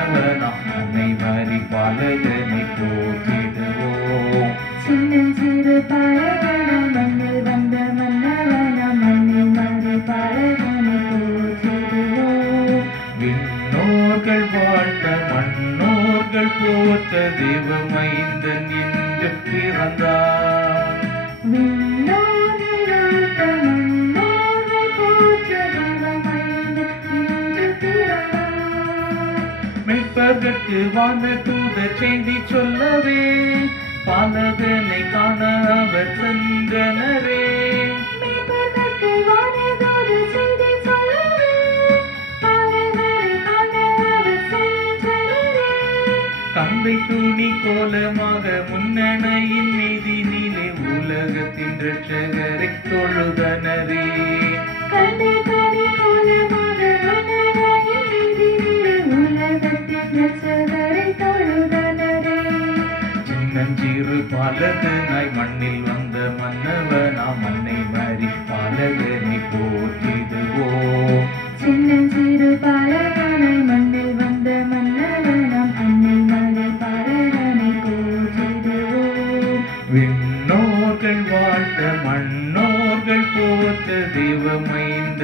மன்னவனாம் அன்னை மரி பாலகனை போற்றிடுவோம். சின்னஞ்சிறு பாலகனாம் மண்ணில் வந்த மன்னவனாம் அன்னை மரி பாலகனை போற்றிடுவோம். விண்ணோர்கள் வாழ்த்த மண்ணோர்கள் போற்ற தேவமைந்தன் என்று பிறந்தார். விண்ணோர்கள் வாழ்த்த மண்ணோர்கள் போற்ற தேவமைந்தன் என்று பிறந்தார். மெய்ப்பதற்கு வான தூத செய்தி சொல்லவே பாலகனை காண அவர் சென்றனரே. மெய்ப்பதற்கு வானதூது செய்தி சொல்லவே பாலகனை காண அவர் சென்றனரே. கந்தை துணி கோலமாக முன்னணையின் மீதினிலே உலகத்தின் இரட்சகரை தொழுதனரே. கந்தை துணி கோலமாக முன்னணையின் மீதினிலே உலகத்தின் இரட்சகரை தொழுதனரே. சின்னஞ்சிறு பாலகனாய் மண்ணில் வந்த மன்னவனாம் அன்னை மரி பாலகனை போற்றிடுவோம். சின்னஞ்சிறு பாலகனாய் மண்ணில் வந்த மன்னவனாம் அன்னை மரி பாலகனை போற்றிடுவோம். விண்ணோர்கள் வாழ்த்த மண்ணோர்கள் போற்ற தேவமைந்த